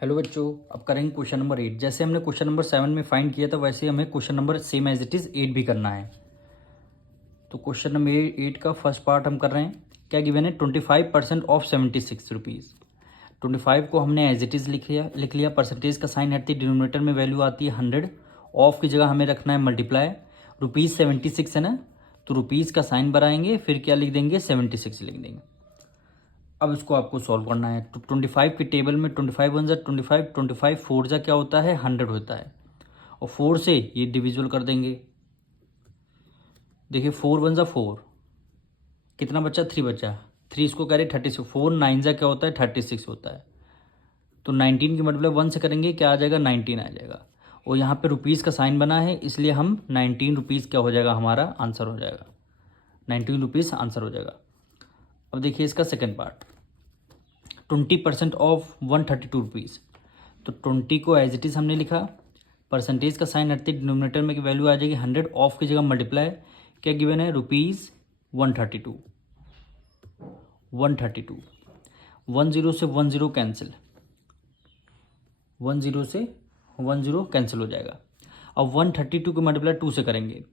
Hello बच्चों, अब करेंगे क्वेश्चन नंबर 8। जैसे हमने क्वेश्चन नंबर 7 में फाइंड किया था वैसे हमें question number same as it is 8 भी करना है। तो क्वेश्चन नंबर 8 का फर्स्ट पार्ट हम कर रहे हैं। क्या गिवन है? 25% ऑफ 76 रुपीज़। 25 को हमने एज इट इज़ लिख लिया। परसेंटेज का साइन हटती, डिनोमिनेटर में वैल्यू आती है 100। ऑफ की जगह हमें रखना है मल्टीप्लाई। रुपीज़ 76 है ना, तो रुपीज़ का साइन बनाएंगे, फिर क्या लिख देंगे? 76 लिख देंगे। अब इसको आपको सॉल्व करना है। तो 25 के टेबल में 25 वन जा 25, 25 फोर जा क्या होता है? 100 होता है। और 4 से ये डिविजुअल कर देंगे। देखिए 4 वन जा 4, कितना बचा? 3 बचा। 3 इसको कह रहे 36, 4 9 जा क्या होता है? 36 होता है। तो 19 की मल्टीप्लाई 1 से करेंगे, क्या आ जाएगा? 19 आ जाएगा। और यहाँ पे रुपीज़ का साइन बना है, इसलिए हम 19 रुपीज़ क्या हो जाएगा? हमारा आंसर हो जाएगा। 19 रुपीज़ आंसर हो जाएगा। अब देखिए इसका सेकेंड पार्ट। 20% of 132 rupees. तो 20 को एज इट इज़ हमने लिखा। परसेंटेज का साइन हटते, डिनोमिनेटर में की वैल्यू आ जाएगी 100। ऑफ की जगह मल्टीप्लाई। क्या गिवन है? रुपीज़ 132। 132 10 से 10 कैंसिल, 10 से 10 कैंसिल हो जाएगा। अब 132 को मल्टीप्लाई 2 से करेंगे।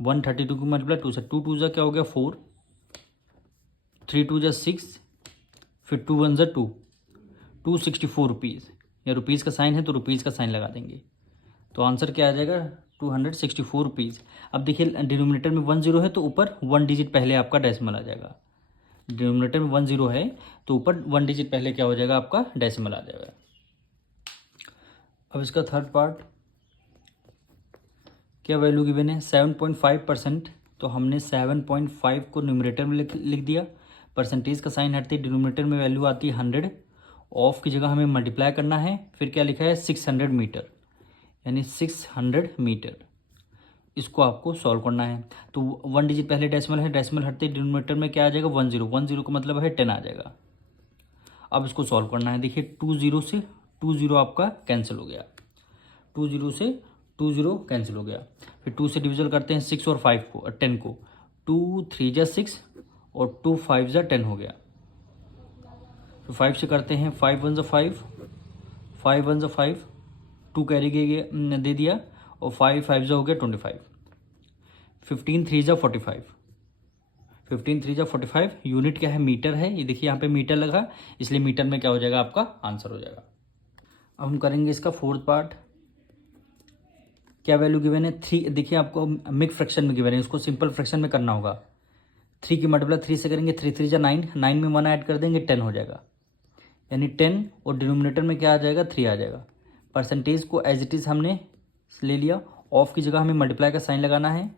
132 को मल्टीप्लाई 2 से, 2 2 जा क्या हो गया? 4, 3 2 जा 6, फिर 2 1 जा 2, 264 रुपीज़। या रुपीज़ का साइन है तो रुपीज़ का साइन लगा देंगे। तो आंसर क्या आ जाएगा? 264 रुपीज़। अब देखिए डिनोमिनेटर में 10 है तो ऊपर 1 डिजिट पहले आपका डेसिमल आ जाएगा। डिनोमिनेटर में 10 है तो ऊपर 1 डिजिट पहले क्या हो जाएगा? आपका डेसिमल आ जाएगा। अब इसका थर्ड पार्ट, क्या वैल्यू गिवन है? 7.5%। तो हमने 7.5 को न्यूमरेटर में लिख दिया। परसेंटेज का साइन हटती, डिनोमिनेटर में वैल्यू आती है 100। ऑफ की जगह हमें मल्टीप्लाई करना है, फिर क्या लिखा है? 600 मीटर, यानी 600 मीटर। इसको आपको सॉल्व करना है। तो 1 डिजिट पहले डेसिमल है, डेसिमल हटते डिनोमिनेटर में क्या आ जाएगा? 10। 10 का मतलब है 10 आ जाएगा। अब इसको सॉल्व करना है। देखिए 20 से 20 आपका कैंसिल हो गया। 20 से 20 कैंसिल हो गया। फिर 2 से डिविजल करते हैं 6 और 5 को और 10 को। 2 3 जा 6 और 2 5 जा 10 हो गया। फिर 5 से करते हैं 5 1 जा 5, 5 1 जा 5, 2 कैरी दे दिया और 5 5 जा हो गया 25। 15 3 जा 45, 15 3 जा 45। यूनिट क्या है? मीटर है। ये देखिए यहाँ पे मीटर लगा, इसलिए मीटर में क्या हो जाएगा? आपका आंसर हो जाएगा। अब हम करेंगे इसका फोर्थ पार्ट। क्या वैल्यू गिवन है? 3। देखिए आपको मिक्स फ्रैक्शन में गिवन है, इसको सिंपल फ्रैक्शन में करना होगा। 3 की मल्टीप्लाई 3 से करेंगे, 3 3 जा 9, 9 में 1 ऐड कर देंगे, 10 हो जाएगा। यानी 10 और डिनोमिनेटर में क्या आ जाएगा? 3 आ जाएगा। परसेंटेज को एज इट इज़ हमने ले लिया। ऑफ की जगह हमें मल्टीप्लाई का साइन लगाना है।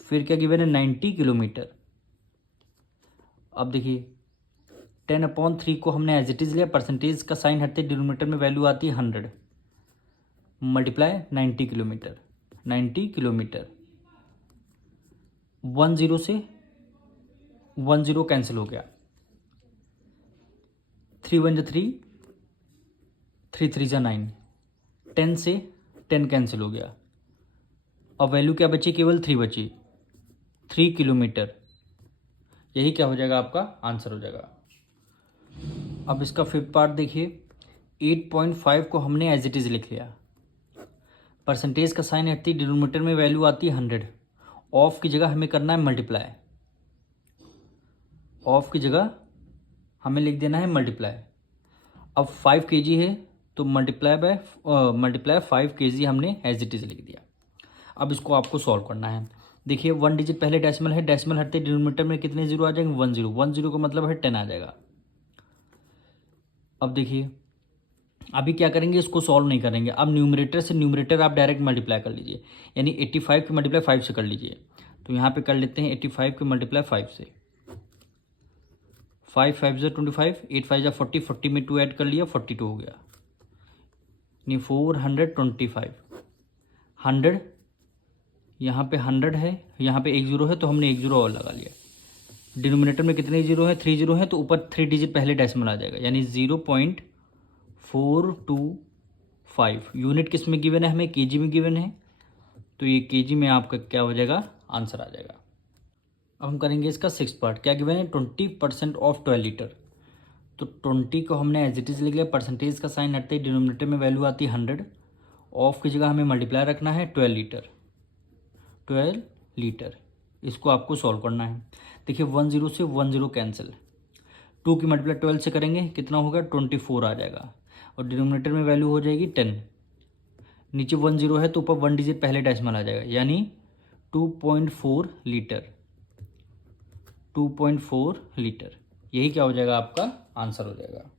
फिर क्या गिवन है? 90 किलोमीटर। अब देखिए 10/3 को हमने एज इट इज़ लिया। परसेंटेज का साइन हटते डिनोमिनेटर में वैल्यू आती है 100, मल्टीप्लाई 90 किलोमीटर। 90 किलोमीटर। 10 से 10 कैंसिल हो गया। 3 1 जा 3, 3 3 जा 9, 10 से 10 कैंसिल हो गया। अब वैल्यू क्या बची? केवल 3 बची। 3 किलोमीटर। यही क्या हो जाएगा? आपका आंसर हो जाएगा। अब इसका फिफ्थ पार्ट देखिए। 8.5 को हमने एज इट इज़ लिख लिया। परसेंटेज का साइन हटती, डिनोमिनेटर में वैल्यू आती है 100। ऑफ की जगह हमें करना है मल्टीप्लाई। ऑफ की जगह हमें लिख देना है मल्टीप्लाई। अब 5 kg है तो मल्टीप्लाई 5 kg हमने एज इट इज़ लिख दिया। अब इसको आपको सॉल्व करना है। देखिए 1 डिजिट पहले डेसिमल है, डेसिमल हटते डिनोमिनेटर में कितने जीरो आ जाएंगे? 10। 10 का मतलब है 10 आ जाएगा। अब देखिए अभी क्या करेंगे? इसको सॉल्व नहीं करेंगे। अब न्यूमरेटर से न्यूमरेटर आप डायरेक्ट मल्टीप्लाई कर लीजिए, यानी 85 की मल्टीप्लाई 5 से कर लीजिए। तो यहाँ पे कर लेते हैं 85 की मल्टीप्लाई 5 से। 5 5 जा 25, 8 5 जा 40, 40 में 2 ऐड कर लिया, 42 हो गया। यानी 425। 100 यहाँ पे 100 है, यहाँ पे 1 0 है तो हमने 1 0 और लगा लिया। डिनोमिनेटर में कितने जीरो है? 3 0 है तो ऊपर 3 डिजिट पहले डेसिमल आ जाएगा, यानी 0.425। यूनिट किस में गिवन है? हमें केजी में गिवन है, तो ये केजी में आपका क्या हो जाएगा? आंसर आ जाएगा। अब हम करेंगे इसका सिक्स पार्ट। क्या गिवन है? 20% ऑफ 12 लीटर। तो 20 को हमने एज इट इज़ लिख लिया, परसेंटेज का साइन हटते ही डिनोमिनेटर में वैल्यू आती है 100, ऑफ की जगह हमें मल्टीप्लाई रखना है 12 लीटर, 12 लीटर। इसको आपको सॉल्व करना है। देखिए 10 से 10 कैंसिल, 2 की मल्टीप्लाई 12 से करेंगे कितना होगा 24 आ जाएगा, और डिनोमिनेटर में वैल्यू हो जाएगी 10, नीचे 10 है तो ऊपर 1 डिजिट पहले डेसिमल आ जाएगा, यानी 2.4 लीटर, 2.4 लीटर। यही क्या हो जाएगा आपका आंसर हो जाएगा।